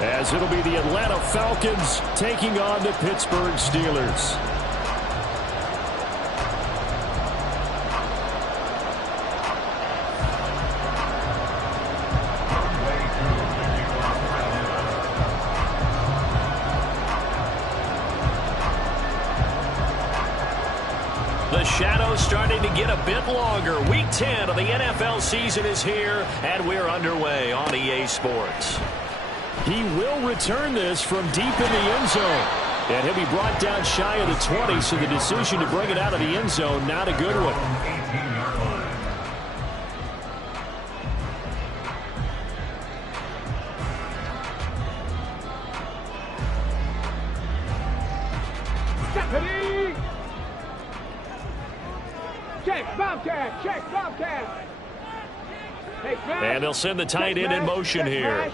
as it'll be the Atlanta Falcons taking on the Pittsburgh Steelers. The shadow's starting to get a bit longer. Week 10 of the NFL season is here, and we're underway on EA Sports. He will return this from deep in the end zone. And he'll be brought down shy of the 20, so the decision to bring it out of the end zone, not a good one. Check, Bobcat. And they'll send the tight end in motion here.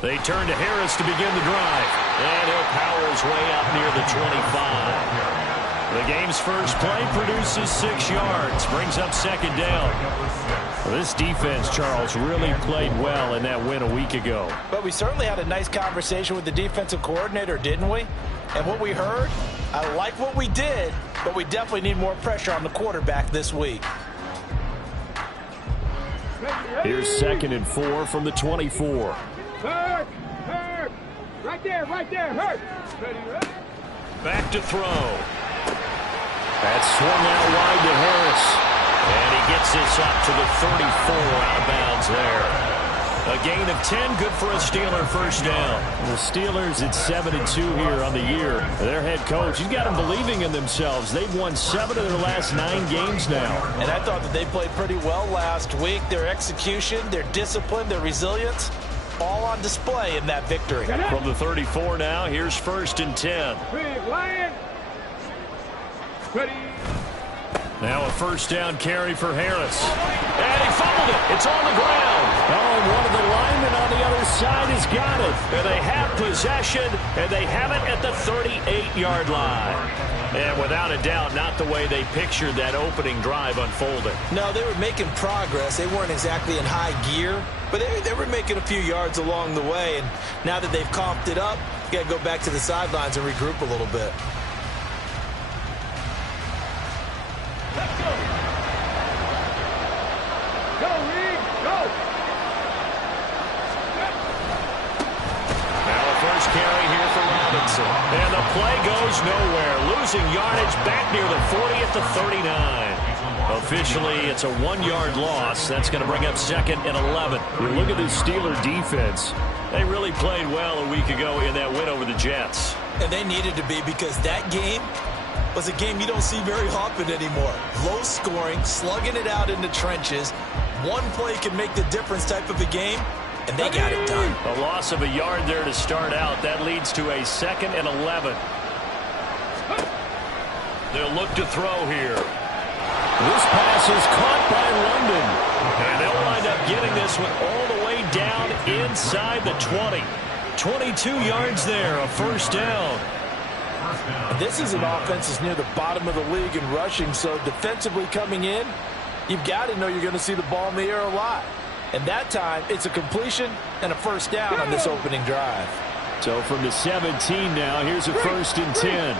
They turn to Harris to begin the drive. And he'll power his way out near the 25. The game's first play produces 6 yards. Brings up second down. Well, this defense, Charles, really played well in that win a week ago. But we certainly had a nice conversation with the defensive coordinator, didn't we? And what we heard, I like what we did, but we definitely need more pressure on the quarterback this week. Here's 2nd and 4 from the 24. Hurt. Right there, hurt. Back to throw. That swung out wide to Harris. And he gets this up to the 34, out of bounds there. A gain of 10, good for a Steeler first down. The Steelers at 7-2 here on the year. Their head coach, he's got them believing in themselves. They've won 7 of their last 9 games now. And I thought that they played pretty well last week. Their execution, their discipline, their resilience, all on display in that victory. From the 34 now, here's 1st and 10. Big Lion. Ready. Now a first down carry for Harris. And he fumbled it. It's on the ground. Oh, and one of the linemen on the other side has got it. And they have possession, and they have it at the 38-yard line. And without a doubt, not the way they pictured that opening drive unfolding. No, they were making progress. They weren't exactly in high gear, but they were making a few yards along the way. And now that they've comped it up, you got to go back to the sidelines and regroup a little bit. Let's go. Go, Reed, go. Now a first carry here for Robinson. And the play goes nowhere. Losing yardage back near the 40 at the 39. Officially, it's a 1-yard loss. That's going to bring up 2nd and 11. You look at the Steeler defense. They really played well a week ago in that win over the Jets. And they needed to be, because that game was a game you don't see very often anymore. Low scoring, slugging it out in the trenches. One play can make the difference type of a game, and they got it done. A loss of a yard there to start out. That leads to a 2nd and 11. They'll look to throw here. This pass is caught by London. And they'll wind up getting this one all the way down inside the 20. 22 yards there, a first down. This is an offense that's near the bottom of the league in rushing, so defensively coming in, you've got to know you're going to see the ball in the air a lot. And that time, it's a completion and a first down on this opening drive. So from the 17 now, here's a 1st and 10.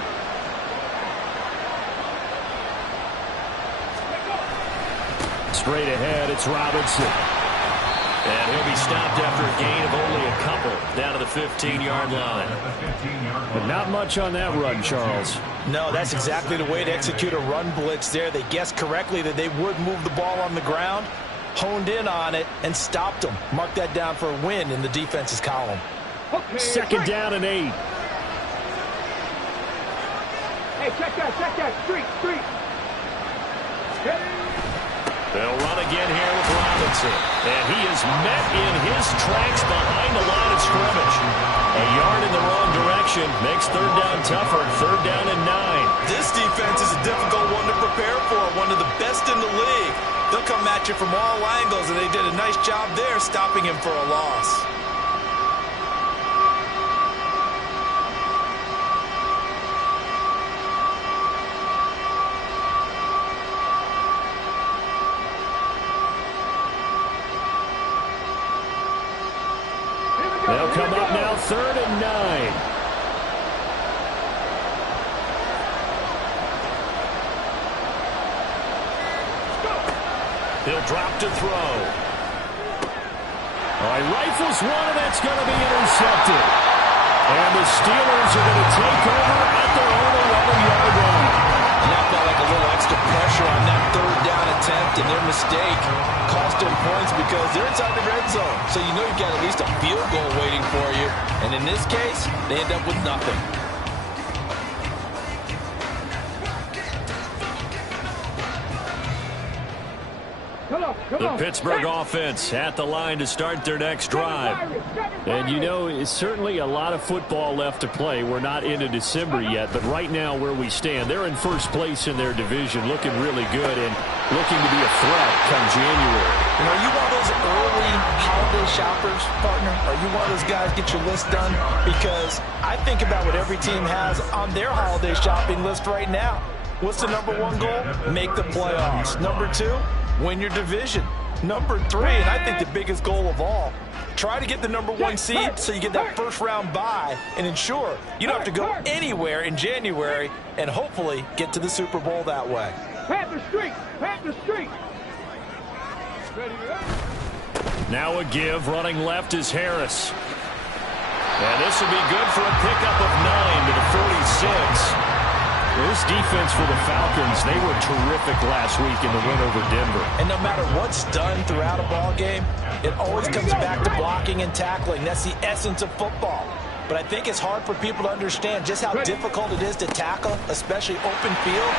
Straight ahead, it's Robinson. And he'll be stopped after a gain of only a couple down to the 15-yard line. But not much on that run, Charles. No, that's exactly the way to execute a run blitz there. They guessed correctly that they would move the ball on the ground, honed in on it, and stopped them. Mark that down for a win in the defense's column. Okay, 2nd down and 8. Hey, check that. Street. Hey. They'll run again here with Robinson. And he is met in his tracks behind the line of scrimmage. A yard in the wrong direction makes 3rd down tougher. 3rd down and 9. This defense is a difficult one to prepare for, one of the best in the league. They'll come at you from all angles, and they did a nice job there stopping him for a loss. They'll come up now 3rd and 9. He'll drop to throw. All right, rifles one, and that's going to be intercepted. And the Steelers are going to take over at their own 11-yard line. And that felt like a little extra pressure on that 3rd down attempt, and their mistake cost them points because they're inside the red zone. So you know you've got at least a field goal waiting for you. And in this case, they end up with nothing. The Pittsburgh offense at the line to start their next drive. And, you know, it's certainly a lot of football left to play. We're not into December yet, but right now where we stand, they're in first place in their division, looking really good and looking to be a threat come January. And are you one of those early holiday shoppers, partner? Are you one of those guys get your list done? Because I think about what every team has on their holiday shopping list right now. What's the number 1 goal? Make the playoffs. Number 2? Win your division. Number 3, and I think the biggest goal of all, try to get the number 1 seed so you get that first-round bye and ensure you don't have to go anywhere in January and hopefully get to the Super Bowl that way. Panther Street! Panther Street! Now a give. Running left is Harris. And this will be good for a pickup of 9 to the 46. This defense for the Falcons, they were terrific last week in the win over Denver. And no matter what's done throughout a ball game, it always comes back to blocking and tackling. That's the essence of football. But I think it's hard for people to understand just how difficult it is to tackle, especially open field.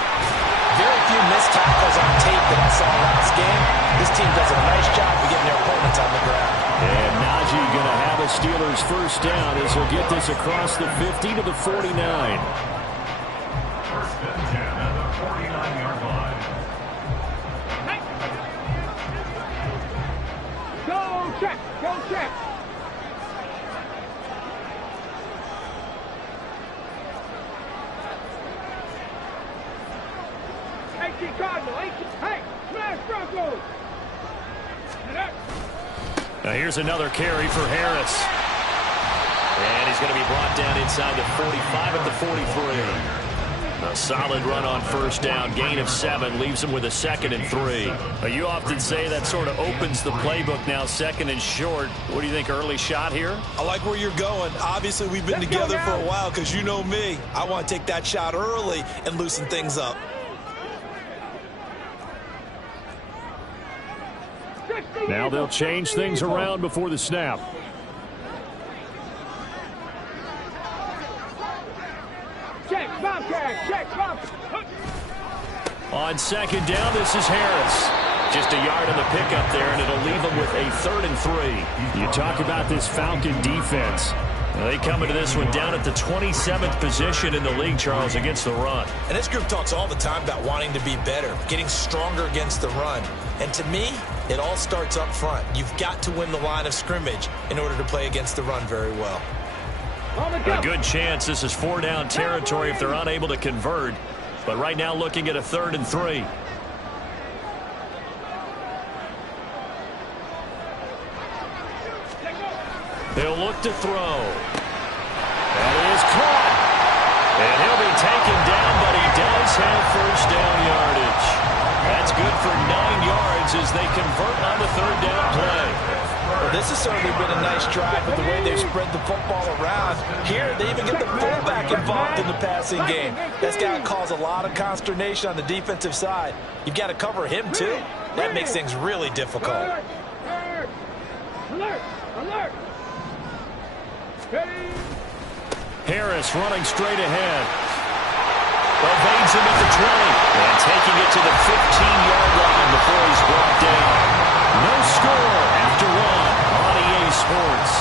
Very few missed tackles on tape that I saw last game. This team does a nice job of getting their opponents on the ground. And Najee going to have a Steelers first down as he'll get this across the 50 to the 49. Go check! Go check! AC Cardinal! Hey! Smash Broncos! Now here's another carry for Harris. And he's going to be brought down inside the 45 at the 43. A solid run on first down. Gain of 7 leaves him with a 2nd and 3. You often say that sort of opens the playbook now, 2nd and short. What do you think, early shot here? I like where you're going. Obviously, we've been together for a while because you know me. I want to take that shot early and loosen things up. Now they'll change things around before the snap. Check, Bobcat! Check, Bobcat! On 2nd down, this is Harris. Just a yard on the pickup there, and it'll leave him with a 3rd and 3. You talk about this Falcon defense. They come into this one down at the 27th position in the league, Charles, against the run. And this group talks all the time about wanting to be better, getting stronger against the run. And to me, it all starts up front. You've got to win the line of scrimmage in order to play against the run very well. A good chance this is 4-down territory if they're unable to convert. But right now looking at a 3rd and 3. They'll look to throw. That is caught. And he'll be taken down, but he does have first down yardage. That's good for 9 yards as they convert on the 3rd down play. Well, this has certainly been a nice drive with the way they've spread the football around. Here, they even get the fullback involved in the passing game. That's got to cause a lot of consternation on the defensive side. You've got to cover him, too. That makes things really difficult. Alert! Alert! Alert! Harris running straight ahead. Evades him at the 20. And taking it to the 15-yard line before he's brought down. No score after 1 on EA Sports.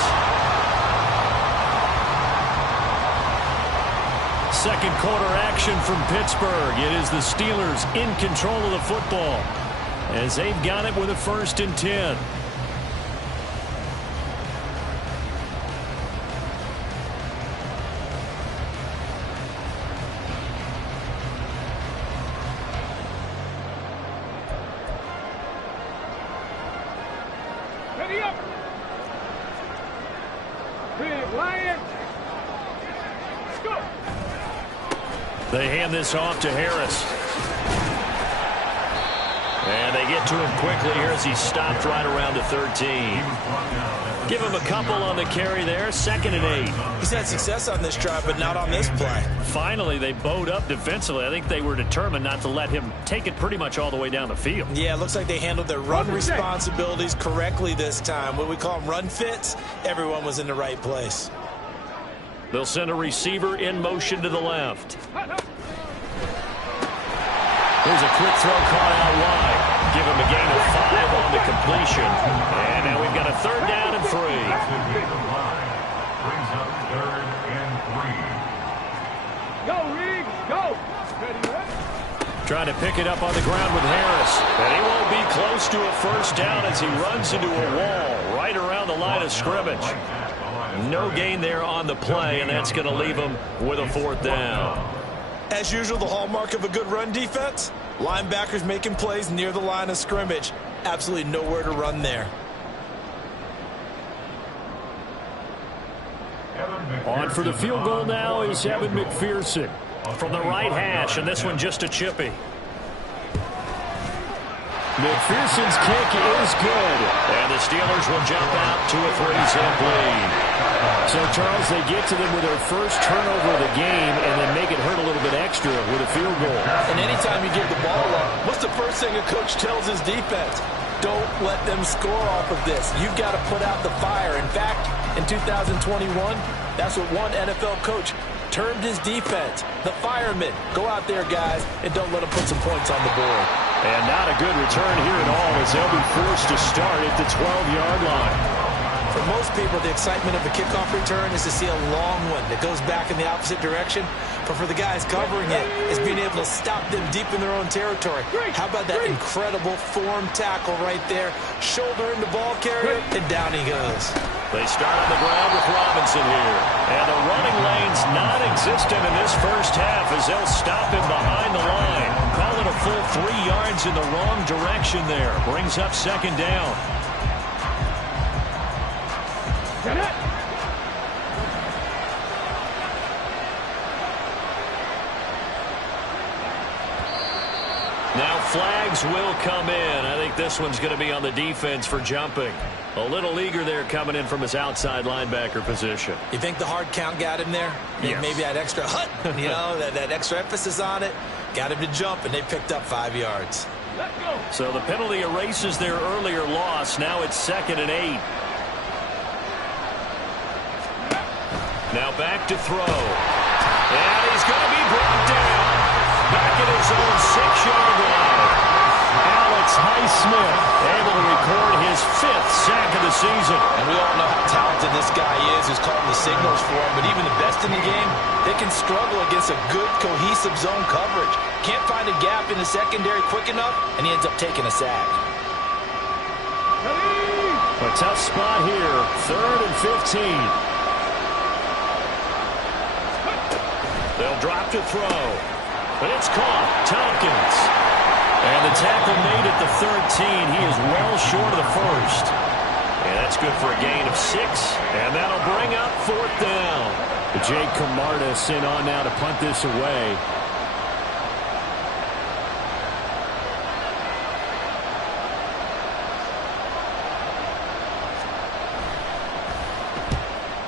Second quarter action from Pittsburgh. It is the Steelers in control of the football as they've got it with a 1st and 10. Big Lion. Let's go. They hand this off to Harris. And they get to him quickly here as he stopped right around the 13. Give him a couple on the carry there. 2nd and 8. He's had success on this drive, but not on this play. Finally, they bowed up defensively. I think they were determined not to let him take it pretty much all the way down the field. Yeah, it looks like they handled their run responsibilities correctly this time. What we call them run fits, everyone was in the right place. They'll send a receiver in motion to the left. Here's a quick throw caught out wide. Give him a gain of 5 on the completion. And now we've got a 3rd down and 3. Brings up 3rd and 3. Go, Reed. Go. Ready, ready. Trying to pick it up on the ground with Harris. And he won't be close to a 1st down as he runs into a wall right around the line of scrimmage. No gain there on the play, and that's going to leave him with a 4th down. As usual, the hallmark of a good run defense, linebackers making plays near the line of scrimmage. Absolutely nowhere to run there. On for the field goal now is Evan McPherson from the right hash, and this one just a chippy. McPherson's kick is good. And the Steelers will jump out to a 3-zip lead. So, Charles, they get to them with their first turnover of the game and then make it hurt a little bit extra with a field goal. And anytime you give the ball up, what's the first thing a coach tells his defense? Don't let them score off of this. You've got to put out the fire. In fact, in 2021, that's what one NFL coach termed his defense. The firemen. Go out there, guys, and don't let them put some points on the board. And not a good return here at all as they'll be forced to start at the 12-yard line. For most people, the excitement of a kickoff return is to see a long one that goes back in the opposite direction. But for the guys covering it, it's being able to stop them deep in their own territory. How about that incredible form tackle right there? Shoulder in the ball carrier, and down he goes. They start on the ground with Robinson here. And the running lane's non-existent in this first half as they'll stop him behind the line. Call it a full 3 yards in the wrong direction there. Brings up 2nd down. Get it. Now flags will come in. I think this one's going to be on the defense for jumping. A little eager there coming in from his outside linebacker position. You think the hard count got him there? Yes. Maybe that extra that extra emphasis on it. Got him to jump, and they picked up 5 yards. Let's go. So the penalty erases their earlier loss. Now it's 2nd and 8. Now back to throw. And he's going to be brought down. Back at his own 6-yard line. Alex Highsmith able to record his 5th sack of the season. And we all know how talented this guy is who's calling the signals for him. But even the best in the game, they can struggle against a good, cohesive zone coverage. Can't find a gap in the secondary quick enough, and he ends up taking a sack. A tough spot here. 3rd and 15. They'll drop to throw. But it's caught. Tompkins. And the tackle made at the 13. He is well short of the 1st. And that's good for a gain of 6. And that'll bring up 4th down. Jake Camarda sent on now to punt this away.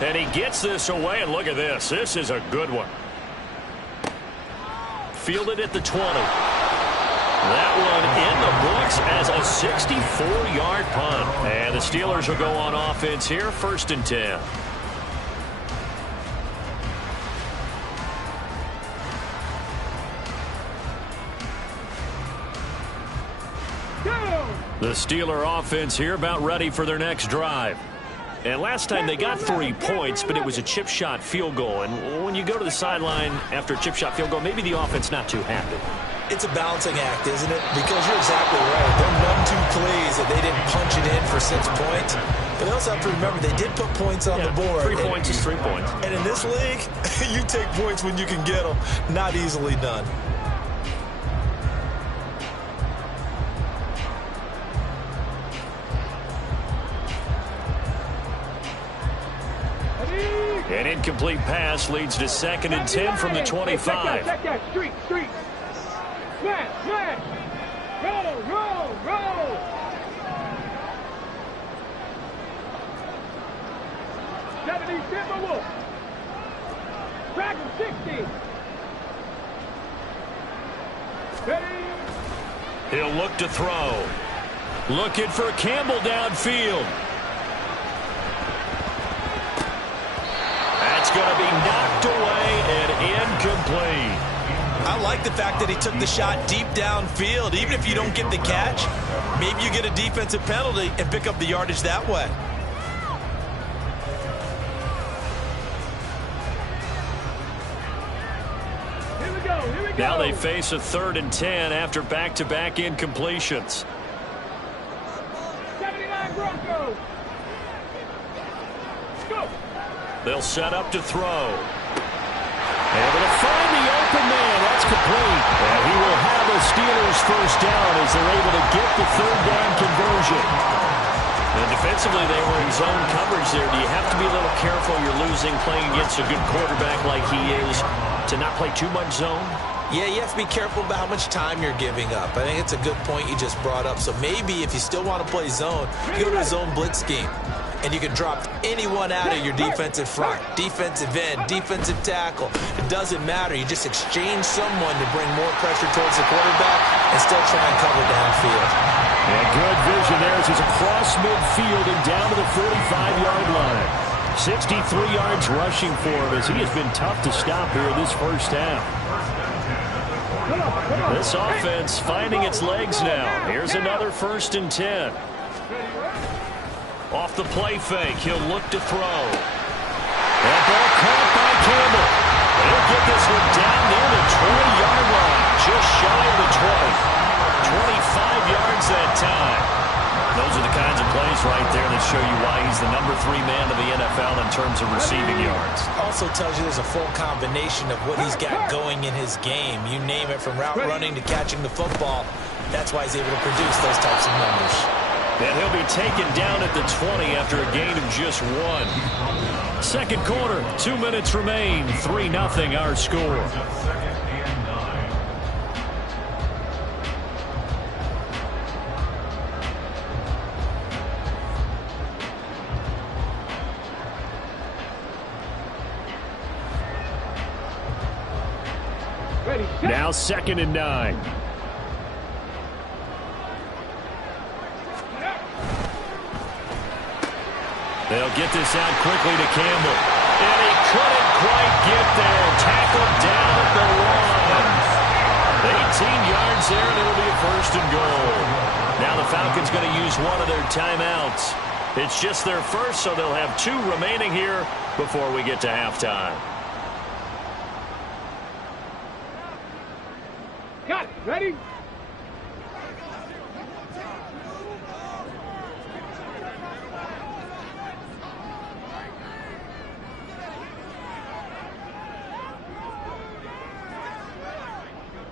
And he gets this away, and look at this. This is a good one. Fielded at the 20. That one in the books as a 64-yard punt. And the Steelers will go on offense here, 1st and 10. The Steeler offense here about ready for their next drive. And last time they got 3 points, but it was a chip shot field goal. And when you go to the sideline after a chip shot field goal, maybe the offense not too happy. It's a balancing act, isn't it? Because you're exactly right. They're none too pleased that they didn't punch it in for 6 points. But they also have to remember they did put points on the board. 3 points is 3 points. And in this league, you take points when you can get them. Not easily done. Ready. An incomplete pass leads to 2nd and 10 from the 25. Check that. Street. Smash. Roll. 70 Timberwolves. Back to 60. Ready. He'll look to throw. Looking for Campbell downfield. That's going to be knocked away and incomplete. I like the fact that he took the shot deep downfield. Even if you don't get the catch, maybe you get a defensive penalty and pick up the yardage that way. Here we go. Now they face a 3rd and 10 after back-to-back incompletions. 79 Broncos. Go. They'll set up to throw. Able to find the open man. That's complete. And he will have a Steelers first down as they're able to get the 3rd down conversion. And defensively, they were in zone coverage there. Do you have to be a little careful? You're losing playing against a good quarterback like he is to not play too much zone? Yeah, you have to be careful about how much time you're giving up. I think it's a good point you just brought up. So maybe if you still want to play zone, you go to a zone blitz scheme. And you can drop anyone out of your defensive front, defensive end, defensive tackle. It doesn't matter. You just exchange someone to bring more pressure towards the quarterback and still try and cover downfield. And good vision there as he's across midfield and down to the 45-yard line. 63 yards rushing for him as he has been tough to stop here this first half. This offense finding its legs now. Here's another 1st and 10. Off the play fake, he'll look to throw. That ball caught by Campbell. He'll get this one down near the 20-yard line, just shy of the 20. 25 yards that time. Those are the kinds of plays right there that show you why he's the number 3 man of the NFL in terms of receiving yards. Also tells you there's a full combination of what he's got going in his game. You name it, from route running to catching the football. That's why he's able to produce those types of numbers. And he'll be taken down at the 20 after a gain of just 1. 2nd quarter, 2 minutes remain. 3-0 our score. Ready. Now 2nd and 9. They'll get this out quickly to Campbell. And he couldn't quite get there. Tackled down at the 1. 18 yards there, and it'll be a 1st and goal. Now the Falcons going to use one of their timeouts. It's just their first, so they'll have 2 remaining here before we get to halftime. Got it. Ready?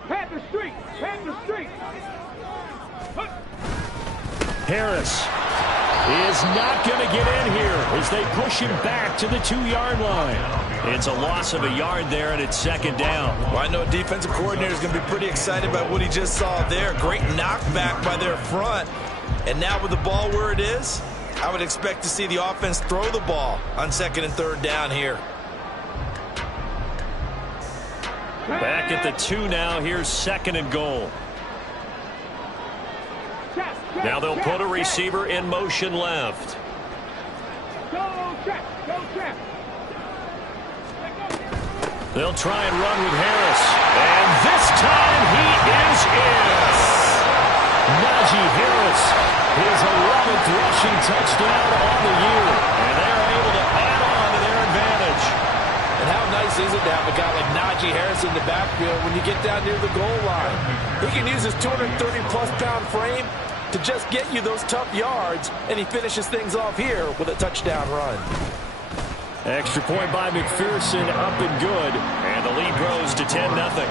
Panther Street. Harris is not going to get in here as they push him back to the 2-yard line. It's a loss of a yard there, and it's 2nd down. Well, I know a defensive coordinator is going to be pretty excited about what he just saw there. Great knockback by their front. And now with the ball where it is, I would expect to see the offense throw the ball on 2nd and 3rd down here. Back at the 2 now. Here's 2nd and goal. Now they'll put a receiver in motion left. Go trap. They'll try and run with Harris. And this time he is in. Najee Harris, his 11th rushing touchdown on the year. And they're able to add on to their advantage. And how nice is it to have a guy like Najee Harris in the backfield when you get down near the goal line? He can use his 230-plus pound frame to just get you those tough yards, and he finishes things off here with a touchdown run. Extra point by McPherson, up and good. And the lead grows to 10-0.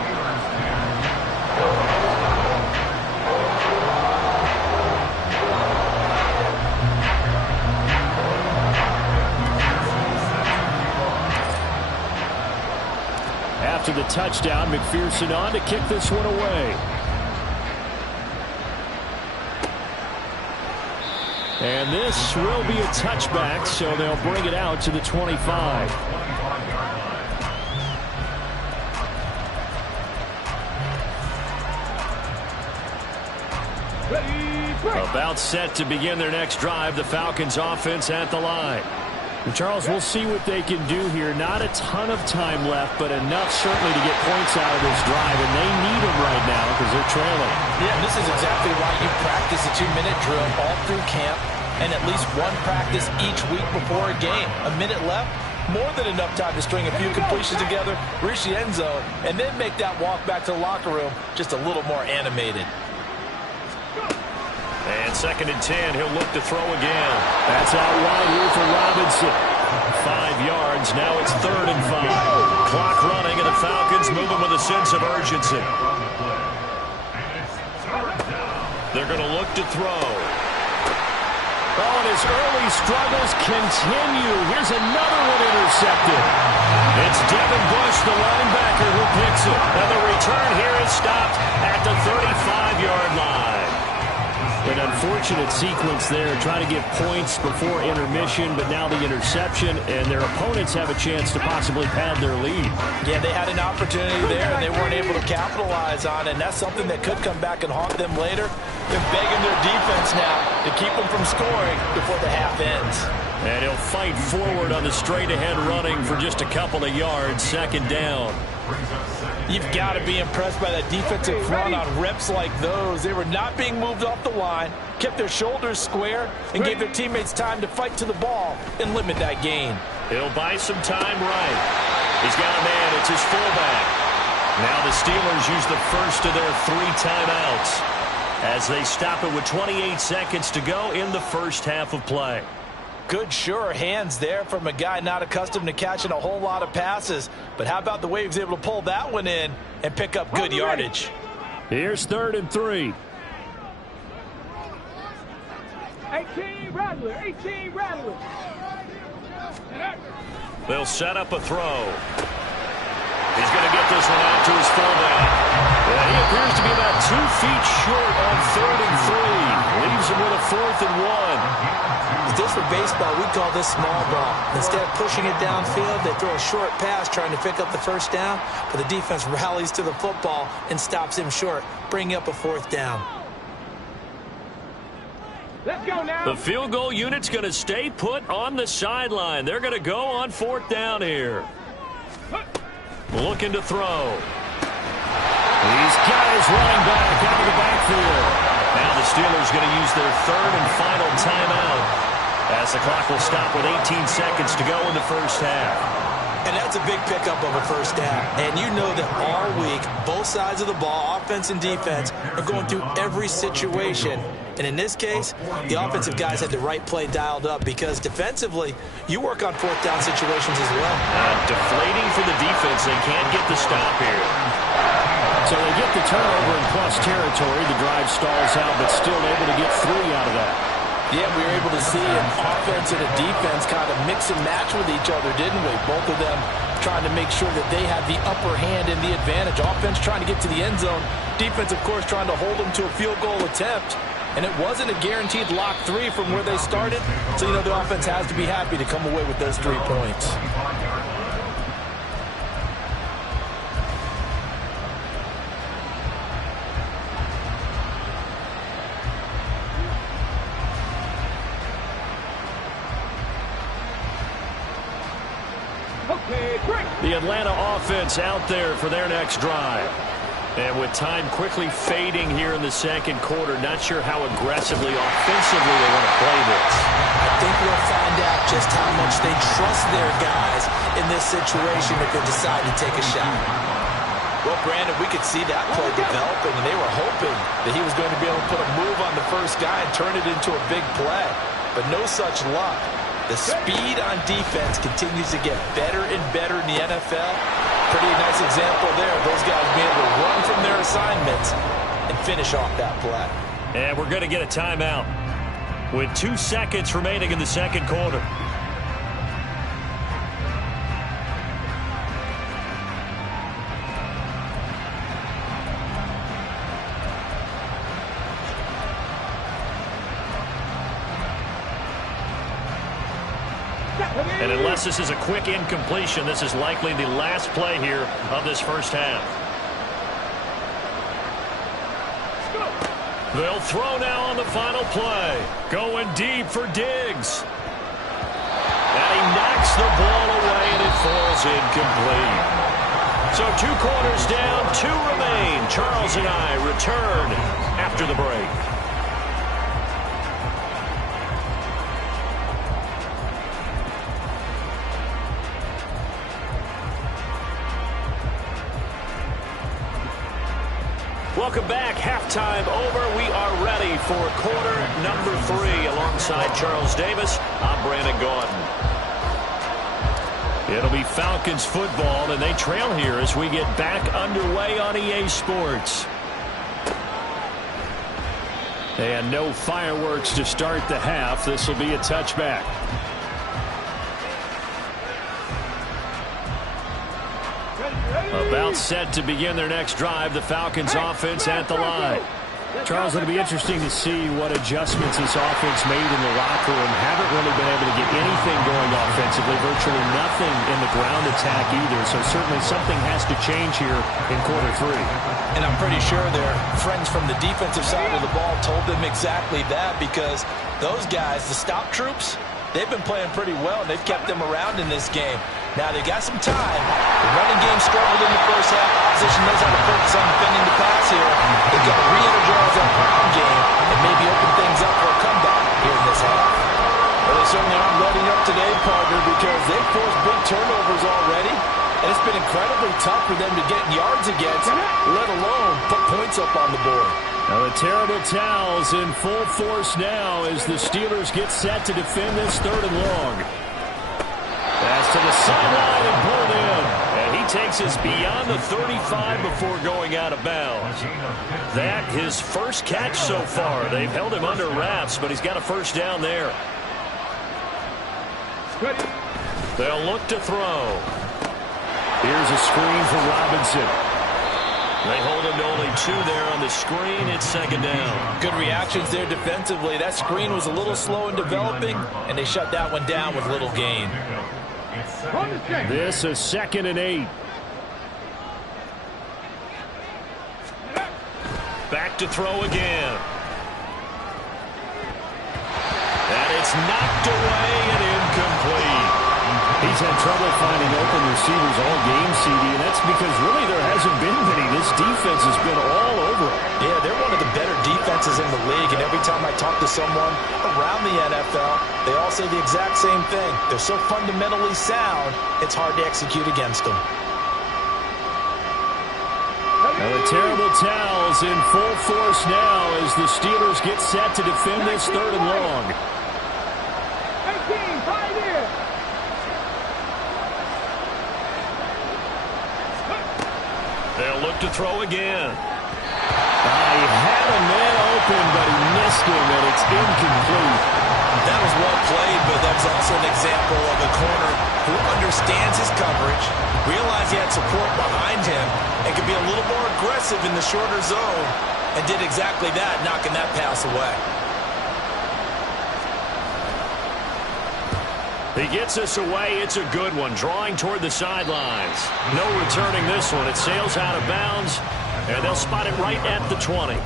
to the touchdown. McPherson on to kick this one away. And this will be a touchback, so they'll bring it out to the 25. About set to begin their next drive, the Falcons offense at the line. And Charles, we'll see what they can do here. Not a ton of time left, but enough certainly to get points out of this drive, and they need them right now because they're trailing. Yeah, this is exactly why you practice a 2-minute drill all through camp and at least one practice each week before a game. A minute left, more than enough time to string a few completions together, reach the end zone, and then make that walk back to the locker room just a little more animated. And 2nd and 10, he'll look to throw again. That's out wide here for Robinson. 5 yards, now it's 3rd and 5. Clock running, and the Falcons moving with a sense of urgency. They're going to look to throw. Oh, and his early struggles continue. Here's another one intercepted. It's Devin Bush, the linebacker, who picks it. And the return here is stopped at the 35-yard line. An unfortunate sequence there, trying to get points before intermission, but now the interception, and their opponents have a chance to possibly pad their lead. Yeah, they had an opportunity there, and they weren't able to capitalize on it, and that's something that could come back and haunt them later. They're begging their defense now to keep them from scoring before the half ends. And he'll fight forward on the straight-ahead running for just a couple of yards, 2nd down. You've got to be impressed by that defensive front on reps like those. They were not being moved off the line, kept their shoulders square, and gave their teammates time to fight to the ball and limit that gain. He'll buy some time right. He's got a man. It's his fullback. Now the Steelers use the first of their 3 timeouts as they stop it with 28 seconds to go in the first half of play. Good, sure hands there from a guy not accustomed to catching a whole lot of passes. But how about the way he was able to pull that one in and pick up good yardage? Here's 3rd and 3. 18 Rattler, 18 Rattler. They'll set up a throw. He's going to get this one out to his fullback. He appears to be about 2 feet short on 3rd and 3. Leaves him with a 4th and 1. This for baseball, we call this small ball. Instead of pushing it downfield, they throw a short pass trying to pick up the 1st down, but the defense rallies to the football and stops him short, bringing up a 4th down. Let's go now. The field goal unit's going to stay put on the sideline. They're going to go on 4th down here. Looking to throw. These guys running back out of the backfield. Now the Steelers going to use their 3rd and final timeout as the clock will stop with 18 seconds to go in the first half. And that's a big pickup of a 1st down. And you know that all week, both sides of the ball, offense and defense, are going through every situation. And in this case, the offensive guys had the right play dialed up because defensively, you work on 4th down situations as well. Deflating for the defense. They can't get the stop here. So they get the turnover in plus territory. The drive stalls out, but still able to get 3 out of that. Yeah, we were able to see an offense and a defense kind of mix and match with each other, didn't we? Both of them trying to make sure that they had the upper hand and the advantage. Offense trying to get to the end zone. Defense, of course, trying to hold them to a field goal attempt. And it wasn't a guaranteed lock 3 from where they started. So, you know, the offense has to be happy to come away with those 3 points. The Atlanta offense out there for their next drive. And with time quickly fading here in the 2nd quarter, not sure how aggressively, offensively they want to play this. I think we'll find out just how much they trust their guys in this situation if they decide to take a shot. Well, Brandon, we could see that play developing, and they were hoping that he was going to be able to put a move on the 1st guy and turn it into a big play. But no such luck. The speed on defense continues to get better and better in the NFL. Pretty nice example there. Those guys being able to run from their assignments and finish off that play. And we're going to get a timeout with 2 seconds remaining in the 2nd quarter. And unless this is a quick incompletion, this is likely the last play here of this first half. They'll throw now on the final play. Going deep for Diggs. And he knocks the ball away, and it falls incomplete. So 2 quarters down, 2 remain. Charles and I return after the break. Welcome back. Halftime over. We are ready for quarter number 3. Alongside Charles Davis, I'm Brandon Gaudin. It'll be Falcons football, and they trail here as we get back underway on EA Sports. And no fireworks to start the half. This will be a touchback. About set to begin their next drive, the Falcons offense at the line. Charles, it'll be interesting to see what adjustments this offense made in the locker room. Haven't really been able to get anything going offensively, virtually nothing in the ground attack either. So certainly something has to change here in quarter 3. And I'm pretty sure their friends from the defensive side of the ball told them exactly that, because those guys, the stop troops, they've been playing pretty well, and they've kept them around in this game. Now, they got some time. The running game struggled in the first half. Opposition knows how to focus on defending the pass here. They've got to re-energize that ground game and maybe open things up for a comeback here in this half. Well, they certainly aren't letting up today, partner, because they've forced big turnovers already, and it's been incredibly tough for them to get yards against, let alone put points up on the board. Now the terrible towels in full force now as the Steelers get set to defend this 3rd and long. Pass to the sideline and pulled in. And he takes us beyond the 35 before going out of bounds. That his first catch so far. They've held him under wraps, but he's got a first down there. They'll look to throw. Here's a screen for Robinson. They hold him to only 2 there on the screen. It's 2nd down. Good reactions there defensively. That screen was a little slow in developing, and they shut that one down with little gain. This is 2nd and 8. Back to throw again. And it's knocked away and incomplete. He's had trouble finding open receivers all game, CD, and that's because really there hasn't been many. This defense has been all over him. Yeah, they're one of the better defenses in the league, and every time I talk to someone around the NFL, they all say the exact same thing. They're so fundamentally sound, it's hard to execute against them. Now the terrible towels in full force now as the Steelers get set to defend this 3rd and long. 18, 5 here. They'll look to throw again. He had a man open, but he missed him, and it's incomplete. That was well played, but that was also an example of a corner who understands his coverage, realized he had support behind him, and could be a little more aggressive in the shorter zone, and did exactly that, knocking that pass away. He gets us away. It's a good one. Drawing toward the sidelines. No returning this one. It sails out of bounds, and they'll spot it right at the 20.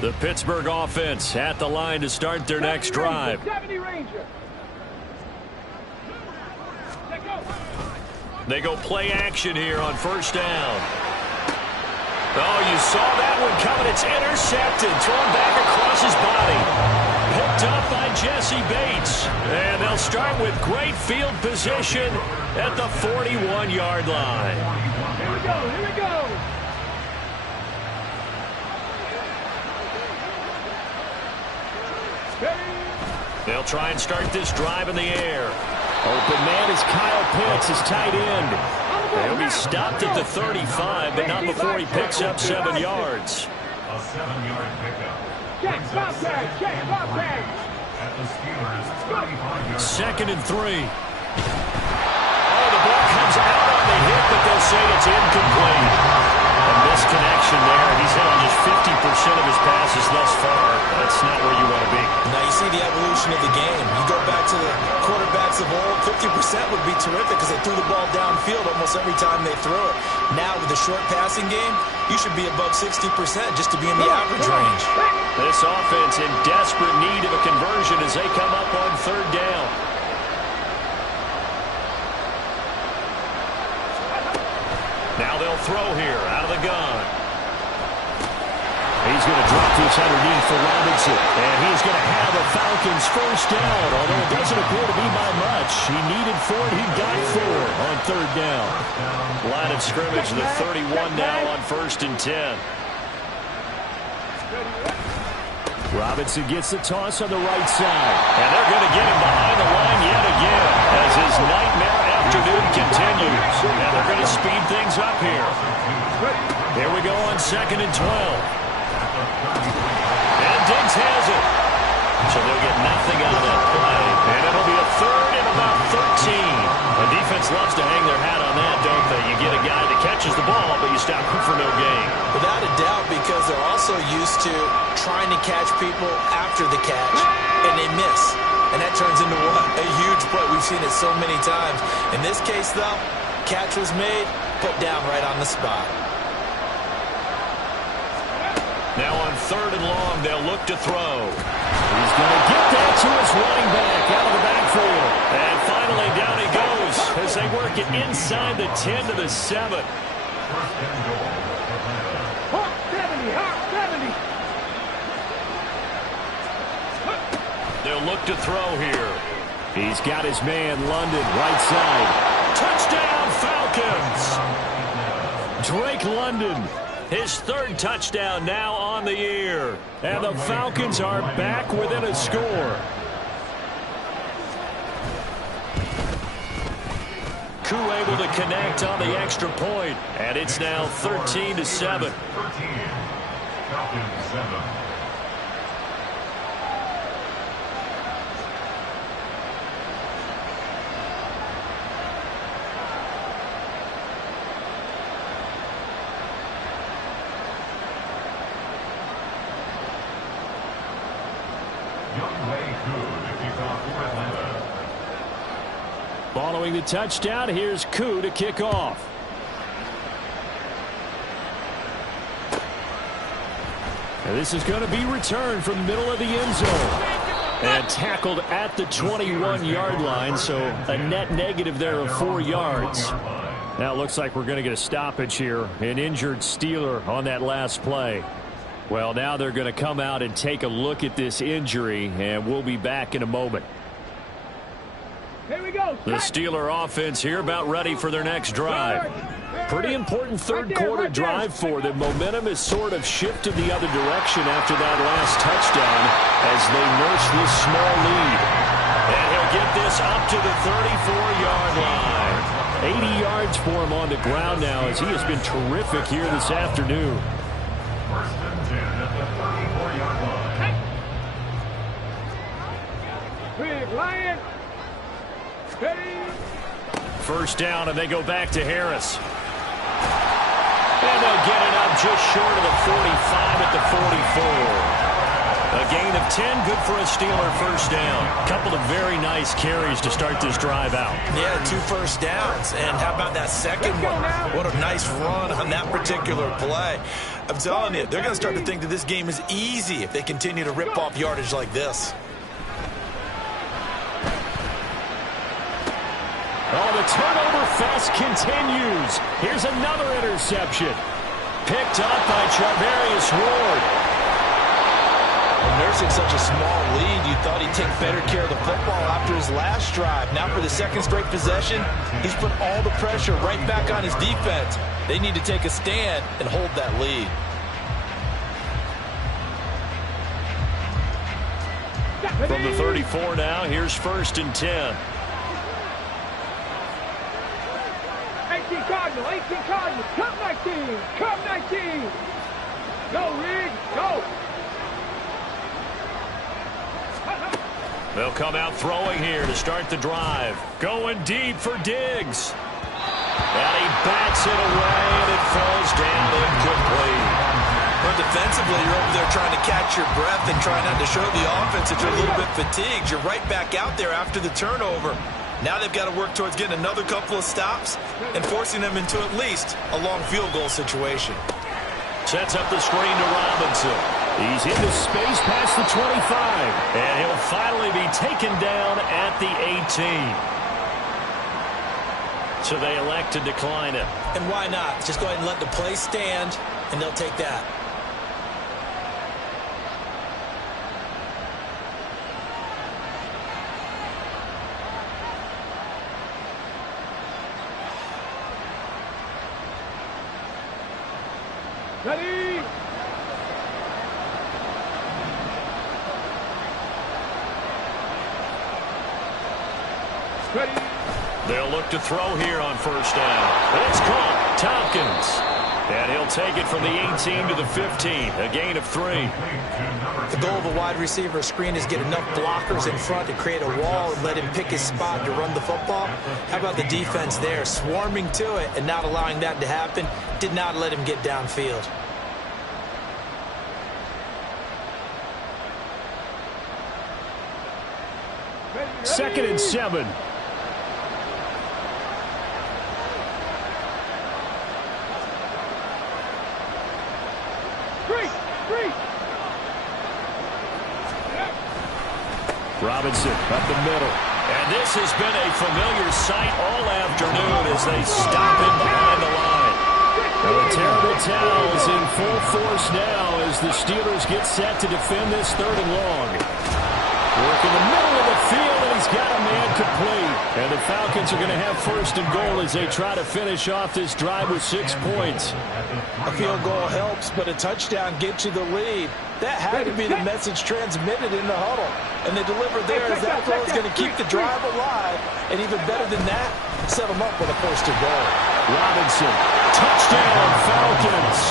The Pittsburgh offense at the line to start their next drive. 70 Ranger. They go play action here on 1st down. Oh, you saw that one coming. It's intercepted. Thrown back across his body. Picked up by Jesse Bates. And they'll start with great field position at the 41-yard line. Here we go. Here we go. They'll try and start this drive in the air. Open man is Kyle Pitts, his tight end. He'll be stopped at the 35, but not before he picks up 7 yards. A 7-yard pickup. Check, stop tag. Check, stop tag. 2nd and 3. Oh, the ball comes out on the hit, but they'll say it's incomplete. A misconnection there. He's hit on just 50% of his passes thus far. That's not where you want to be. Now you see the evolution of the game. You go back to the quarterbacks of old, 50% would be terrific because they threw the ball downfield almost every time they threw it. Now with the short passing game, you should be above 60% just to be in the average range. This offense in desperate need of a conversion as they come up on 3rd down. Now they'll throw here out of the gun. He's going to drop this underneath for Robinson. And he's going to have the Falcons 1st down, although it doesn't appear to be by much. He needed 4, and he got 4 on 3rd down. Line of scrimmage, the 31 now on 1st and 10. Robinson gets the toss on the right side. And they're going to get him behind the line yet again as his nightmare afternoon continues. And they're going to speed things up here. Here we go on 2nd and 12. And Diggs has it. So they'll get nothing out of that play. And it'll be a 3rd and about 13. The defense loves to hang their hat on that, don't they? You get a guy that catches the ball, but you stop him for no gain. Without a doubt, because they're also used to trying to catch people after the catch, and they miss. And that turns into what? A huge play. We've seen it so many times. In this case, though, catch was made, put down right on the spot. Now on 3rd and long, they'll look to throw. He's going to get that to his running back out of the backfield. And finally, down he goes as they work it inside the 10 to the 7. Hawk 70, Hawk 70. They'll look to throw here. He's got his man, London, right side. Touchdown, Falcons! Drake London. His 3rd touchdown now on the year. And the Falcons are back within a score. Koo able to connect on the extra point. And it's now 13 to 7. Falcons 7. Following the touchdown, here's Koo to kick off. And this is going to be returned from the middle of the end zone. And tackled at the 21-yard line, so a net negative there of 4 yards. Now it looks like we're going to get a stoppage here. An injured Steeler on that last play. Well, now they're going to come out and take a look at this injury, and we'll be back in a moment. Here we go. The Steeler offense here about ready for their next drive. Pretty important third quarter drive for them. Momentum has sort of shifted the other direction after that last touchdown as they nurse this small lead. And he'll get this up to the 34-yard line. 80 yards for him on the ground now as he has been terrific here this afternoon. First and 10 at the 34-yard line. Big Lion. First down, and they go back to Harris. And they'll get it up just short of the 45 at the 44. A gain of 10, good for a Steeler first down. Couple of very nice carries to start this drive out. Yeah, 2 first downs. And how about that second one? What a nice run on that particular play. I'm telling you, they're going to start to think that this game is easy if they continue to rip off yardage like this. Oh, the turnover fest continues. Here's another interception. Picked up by Charvarius Ward. Nursing such a small lead, you thought he'd take better care of the football after his last drive. Now for the second straight possession, he's put all the pressure right back on his defense. They need to take a stand and hold that lead. From the 34 now, here's 1st and 10. 18 Cardinal, 18 Cardinal, come 19, come 19. Go, Riggs, go. They'll come out throwing here to start the drive. Going deep for Diggs. And he bats it away, and it falls down incomplete. But defensively, you're over there trying to catch your breath and trying not to show the offense that you're a little bit fatigued. You're right back out there after the turnover. Now they've got to work towards getting another couple of stops and forcing them into at least a long field goal situation. Sets up the screen to Robinson. He's into space past the 25. And he'll finally be taken down at the 18. So they elect to decline it. And why not? Just go ahead and let the play stand, and they'll take that. Ready? Ready? They'll look to throw here on first down. It's caught. Tompkins. And he'll take it from the 18 to the 15. A gain of 3. The goal of a wide receiver screen is get enough blockers in front to create a wall and let him pick his spot to run the football. How about the defense there, swarming to it and not allowing that to happen? Did not let him get downfield. Second and 7. Robinson up the middle. And this has been a familiar sight all afternoon as they stop him behind the line. The terrible towel is in full force now as the Steelers get set to defend this 3rd and long. Work in the middle of the field, and he's got a man complete. And the Falcons are going to have 1st and goal as they try to finish off this drive with 6 points. A field goal helps, but a touchdown gets you the lead. That had to be the message transmitted in the huddle. And they delivered there as that throw is going to keep the drive alive. And even better than that, set them up with a 1st and goal. Robinson, touchdown Falcons.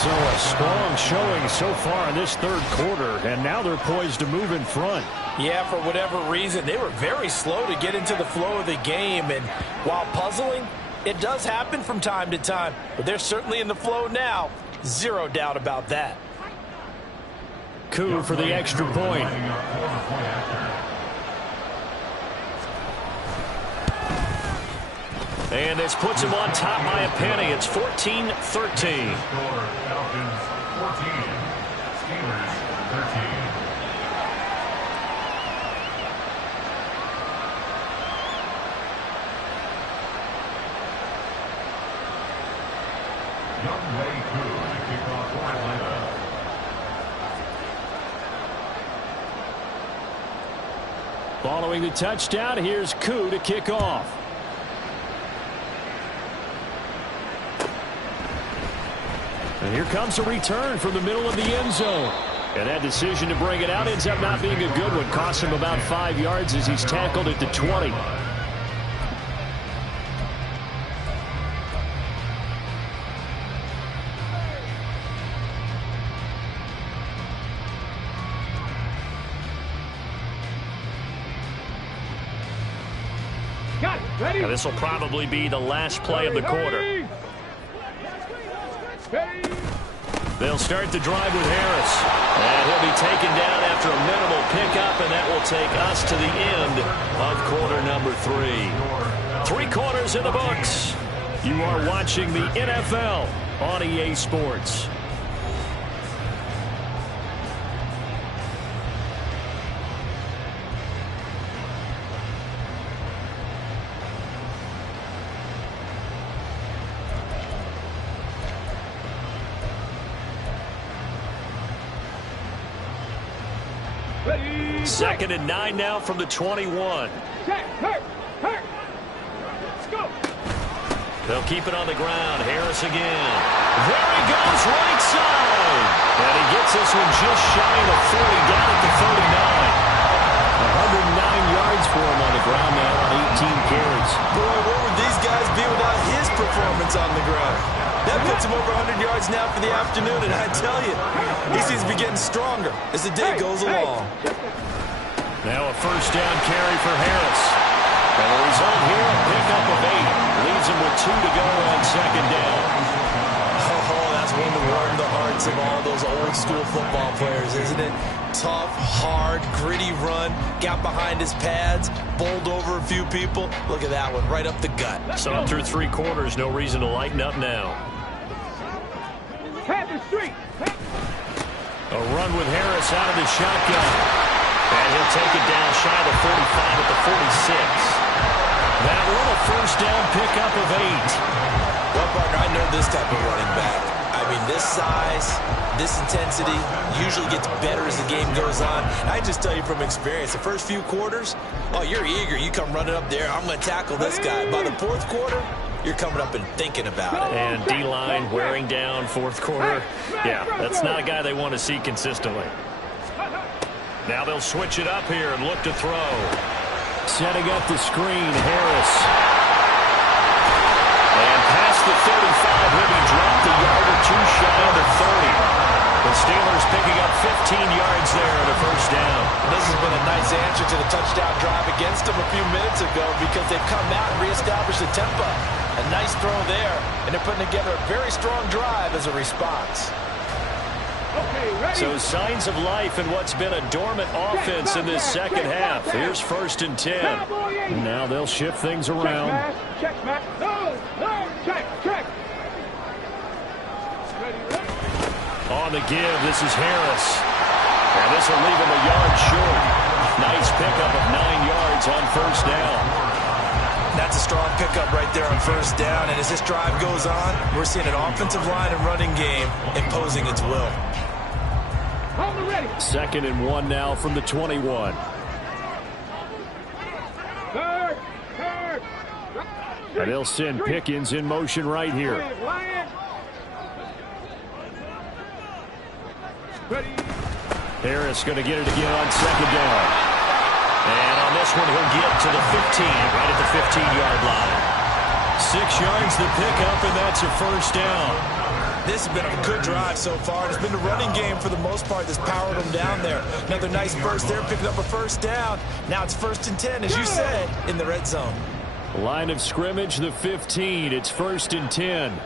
So a strong showing so far in this 3rd quarter, and now they're poised to move in front. Yeah, for whatever reason, they were very slow to get into the flow of the game. And while puzzling, it does happen from time to time. But they're certainly in the flow now. Zero doubt about that. Coup for the extra point. And this puts him on top by a penny. It's 14-13. Following the touchdown, here's Koo to kick off. And here comes a return from the middle of the end zone. And that decision to bring it out ends up not being a good one. Cost him about 5 yards as he's tackled at the 20. Now this will probably be the last play of the quarter. They'll start the drive with Harris. And he'll be taken down after a minimal pickup, and that will take us to the end of quarter number 3. 3 quarters in the books. You are watching the NFL on EA Sports. Second and 9 now from the 21. They'll keep it on the ground. Harris again. There he goes, right side. And he gets this one just shy of the 40, down at the 39. 109 yards for him on the ground now on 18 carries. Boy, where would these guys be without his performance on the ground? That puts him over 100 yards now for the afternoon, and I tell you, he seems to be getting stronger as the day goes along. Now a first down carry for Harris. And the result here, a pickup of 8. Leaves him with 2 to go on second down. Oh, that's one to warm the hearts of all those old school football players, isn't it? Tough, hard, gritty run. Got behind his pads, bowled over a few people. Look at that one, right up the gut. So through 3 quarters, no reason to lighten up now. Have the street. A run with Harris out of the shotgun. And he'll take it down shy of the 45 at the 46. That one, a first down pickup of 8. Well, partner, I know this type of running back. I mean, this size, this intensity usually gets better as the game goes on. I just tell you from experience, the first few quarters, oh, you're eager. You come running up there, I'm going to tackle this guy. By the 4th quarter, you're coming up and thinking about it. And D-line wearing down 4th quarter. Yeah, that's not a guy they want to see consistently. Now they'll switch it up here and look to throw. Setting up the screen, Harris. And past the 35, he'll be dropped a yard or 2 shy of the 30. The Steelers picking up 15 yards there at a first down. This has been a nice answer to the touchdown drive against them a few minutes ago because they've come out and reestablished the tempo. A nice throw there, and they're putting together a very strong drive as a response. Okay, ready. So signs of life in what's been a dormant offense in this second half. Here's 1st and 10. Now they'll shift things around. Check, Matt. No, check. Ready. On the give, this is Harris. And this will leave him a yard short. Nice pickup of 9 yards on first down. That's a strong pickup right there on first down. And as this drive goes on, we're seeing an offensive line and running game imposing its will. On the ready. 2nd and 1 now from the 21. Third. And they'll send Pickens in motion right here. Lion. Ready. Harris going to get it again on 2nd down. And on this one, he'll get to the 15, right at the 15-yard line. 6 yards the pickup, and that's a first down. This has been a good drive so far. It's been the running game for the most part that's powered them down there. Another nice burst there, picking up a first down. Now it's 1st and 10, as you said, in the red zone. Line of scrimmage, the 15. It's 1st and 10.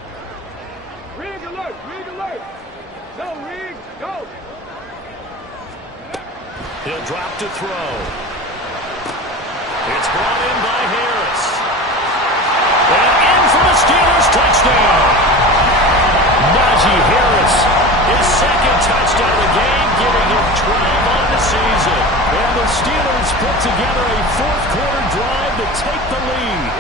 Rig alert. No, rig, go. He'll drop to throw. It's brought in by Harris. And in for the Steelers touchdown. Najee Harris, his 2nd touchdown of the game, giving him 12 on the season. And the Steelers put together a 4th quarter drive to take the lead.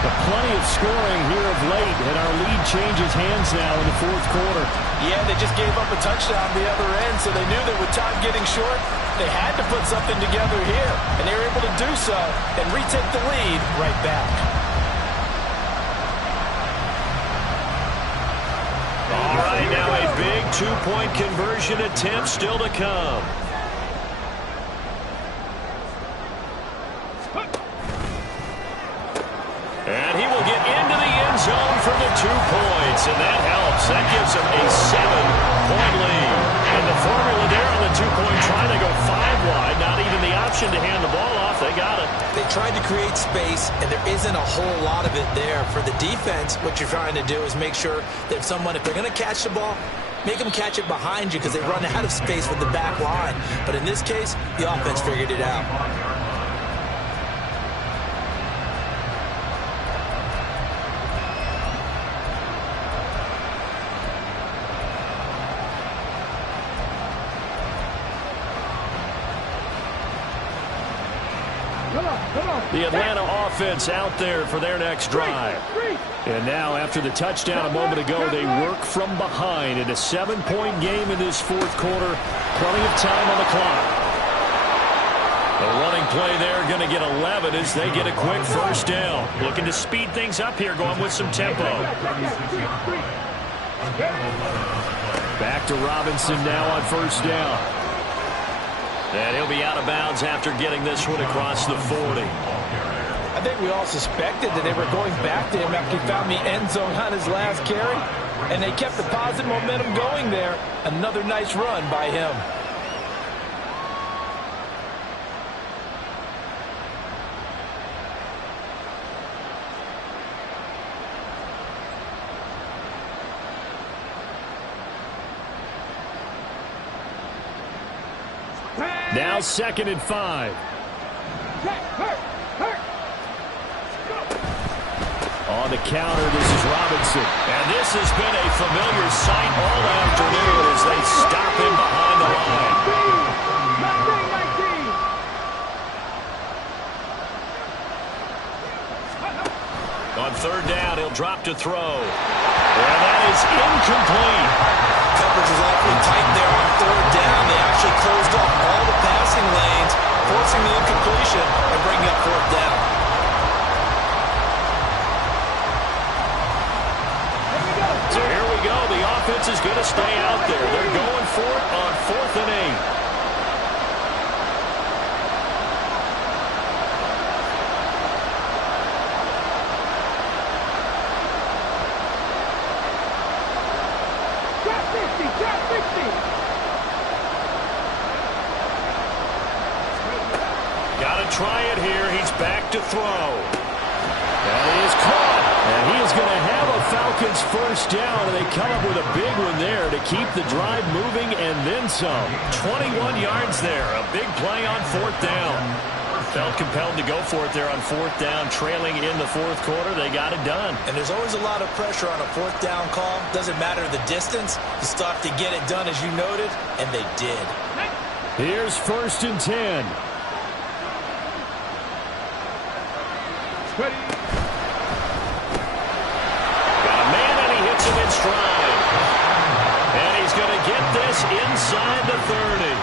But plenty of scoring here of late, and our lead changes hands now in the 4th quarter. Yeah, they just gave up a touchdown the other end, so they knew that with time getting short, they had to put something together here. And they were able to do so and retake the lead right back. All right, now a big 2-point conversion attempt still to come. And he will get into the end zone for the 2 points, and that helps. That gives him a 7-point lead. And the formula there on the 2-point try, they go 5 wide. Not even the option to hand the ball off. They got it. They tried to create space, and there isn't a whole lot of it there. For the defense, what you're trying to do is make sure that if they're going to catch the ball, make them catch it behind you because they run out of space with the back line. But in this case, the offense figured it out. The Atlanta offense out there for their next drive. And now, after the touchdown a moment ago, they work from behind in a 7-point game in this 4th quarter. Plenty of time on the clock. The running play there going to get 11 as they get a quick first down. Looking to speed things up here, going with some tempo. Back to Robinson now on first down. And he'll be out of bounds after getting this one across the 40. I think we all suspected that they were going back to him after he found the end zone on his last carry. And they kept the positive momentum going there. Another nice run by him. Now 2nd and 5. On the counter, this is Robinson. And this has been a familiar sight all afternoon as they stop him behind the line. On 3rd down, he'll drop to throw. And that is incomplete. Coverage was awfully tight there on 3rd down. They actually closed off all the passing lanes, forcing the incompletion and bringing up 4th down. So here we go. The offense is going to stay out there. They're going for it on 4th and 8. Got to try it here. He's back to throw. That is caught. And he is going to have a Falcons 1st down, and they come up with a big one there to keep the drive moving and then some. 21 yards there. A big play on 4th down. Felt compelled to go for it there on 4th down, trailing in the 4th quarter. They got it done. And there's always a lot of pressure on a 4th down call. Doesn't matter the distance. You still have to get it done, as you noted, and they did. Here's 1st and 10. Ready. Got a man, and he hits him in stride. And he's going to get this inside the 30.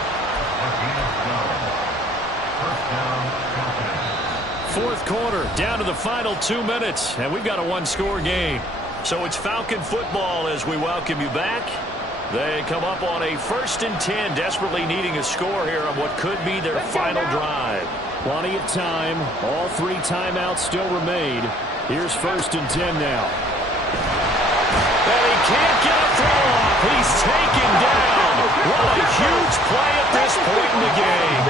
4th quarter, down to the final 2 minutes, and we've got a one-score game. So it's Falcon football as we welcome you back. They come up on a 1st and 10, desperately needing a score here on what could be their final drive. Plenty of time. All 3 timeouts still remain. Here's 1st and 10 now. And he can't get a throw off. He's taken down. What a huge play at this point in the game.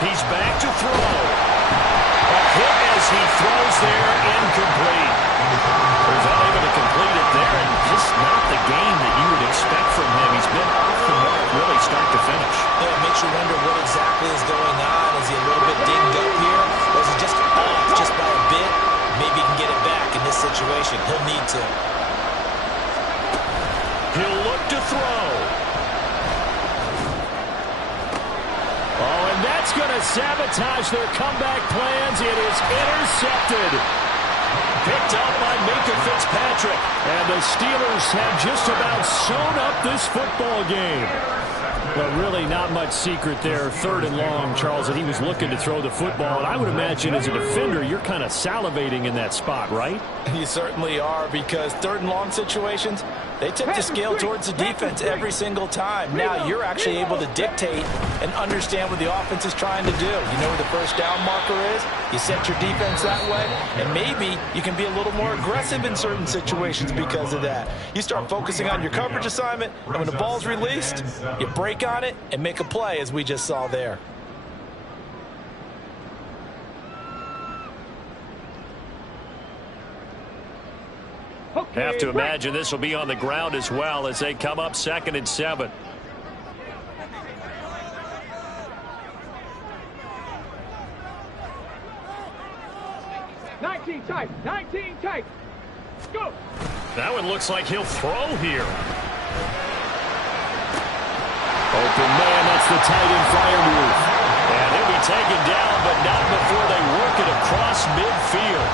He's back to throw. A hit as he throws there, incomplete. He's unable to complete it there, and just not the game that you would expect from him. He's been off the mark really start to finish. Yeah, it makes you wonder what exactly is going on. Is he a little bit dinged up here? Or is he just off just by a bit? Maybe he can get it back in this situation. He'll need to. He'll look to throw. Oh, and that's going to sabotage their comeback plans. It is intercepted. Picked up by Minkah Fitzpatrick. And the Steelers have just about sewn up this football game. But really not much secret there. 3rd and long, Charles, and he was looking to throw the football. And I would imagine as a defender, you're kind of salivating in that spot, right? You certainly are, because 3rd and long situations, they tend to scale towards the defense every single time. Now you're actually able to dictate and understand what the offense is trying to do. You know where the 1st down marker is. You set your defense that way, and maybe you can be a little more aggressive in certain situations because of that. You start focusing on your coverage assignment, and when the ball's released, you break on it and make a play, as we just saw there. Have to imagine this will be on the ground as well as they come up 2nd and 7. Tight, 19 tight. Go. That one looks like he'll throw here. Open man, that's the tight end flyer move. And he'll be taken down, but not before they work it across midfield.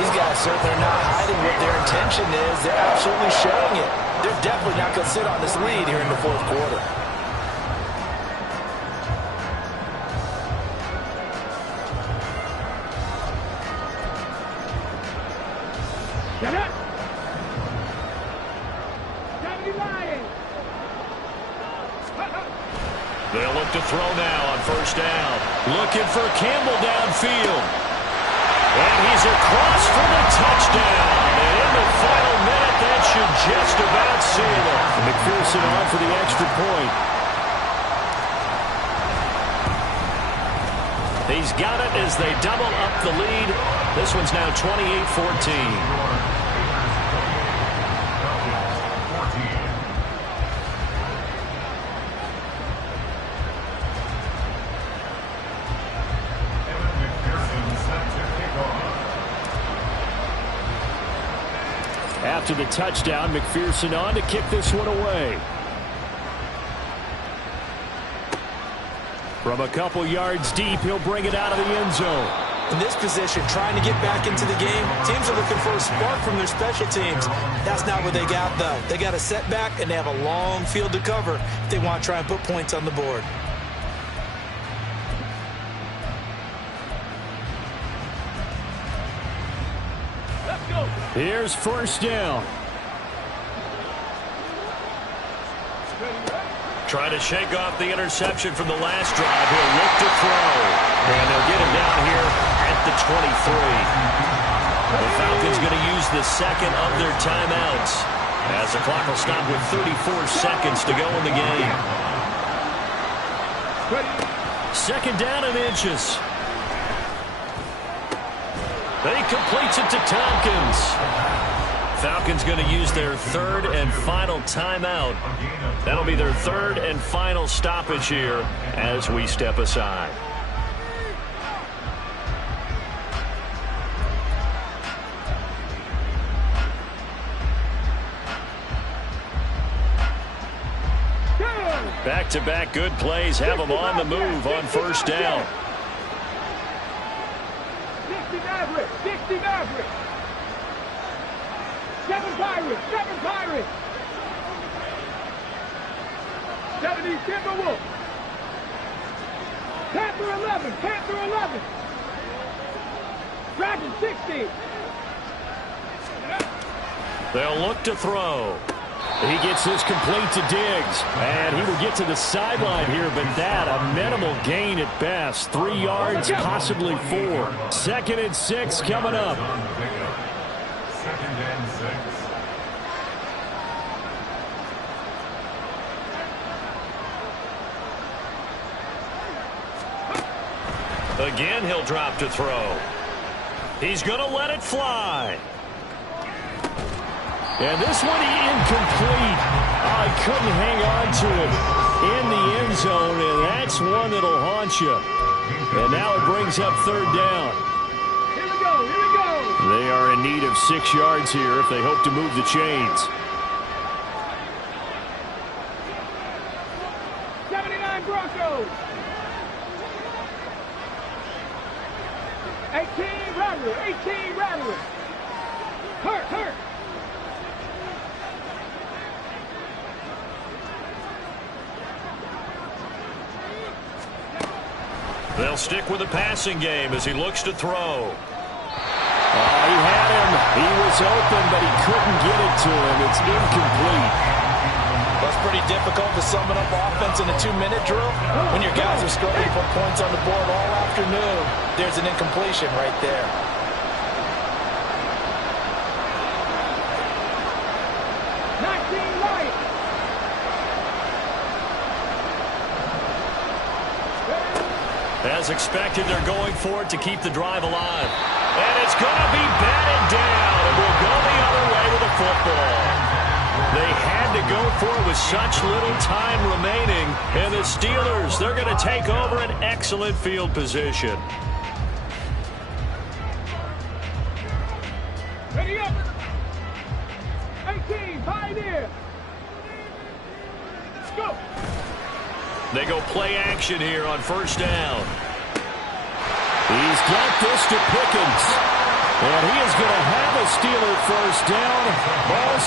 These guys certainly are not hiding what their intention is. They're absolutely showing it. They're definitely not going to sit on this lead here in the 4th quarter. Get it. Lions. They'll look to throw now on 1st down. Looking for Campbell downfield. And he's across for the touchdown. And in the final minute, that should just about seal it. McPherson on for the extra point. He's got it as they double up the lead. This one's now 28-14. after the touchdown. McPherson on to kick this one away. From a couple yards deep, he'll bring it out of the end zone. In this position, trying to get back into the game, teams are looking for a spark from their special teams. That's not what they got, though. They got a setback, and they have a long field to cover if they want to try and put points on the board. Let's go. Here's first down. Trying to shake off the interception from the last drive. He'll look to throw. And they'll get him down here at the 23. The Falcons going to use the second of their timeouts as the clock will stop with 34 seconds to go in the game. Second down and inches. He completes it to Tompkins. Falcons going to use their third and final timeout. That'll be their third and final stoppage here as we step aside. Back-to-back good plays have them on the move on first down. 60 Mavericks, 60 Mavericks. 7 Pirates, 7 Pirates. 70 Timberwolves. Panther 11, Panther 11. Dragon 60. They'll look to throw. He gets this complete to Diggs, and he will get to the sideline here, but that a minimal gain at best. 3 yards, possibly 4. 2nd and 6 coming up. Again, he'll drop to throw. He's going to let it fly. And this one incomplete. I couldn't hang on to it in the end zone, and that's one that'll haunt you. And now it brings up third down. Here we go, here we go. They are in need of 6 yards here if they hope to move the chains. 79 Broncos. 18 Rattler, 18 Rattler. Hurt. They'll stick with the passing game as he looks to throw. He had him. He was open, but he couldn't get it to him. It's incomplete. That's pretty difficult to sum it up offense in a 2-minute drill. When your guys are struggling to put points on the board all afternoon, there's an incompletion right there. As expected, they're going for it to keep the drive alive. And it's going to be batted down, and we'll go the other way with the football. They had to go for it with such little time remaining, and the Steelers, they're going to take over an excellent field position. Ready up. 18, Pioneer. Let's go. They go play action here on first down. He's got this to Pickens. And he is going to have a Steeler first down. Ball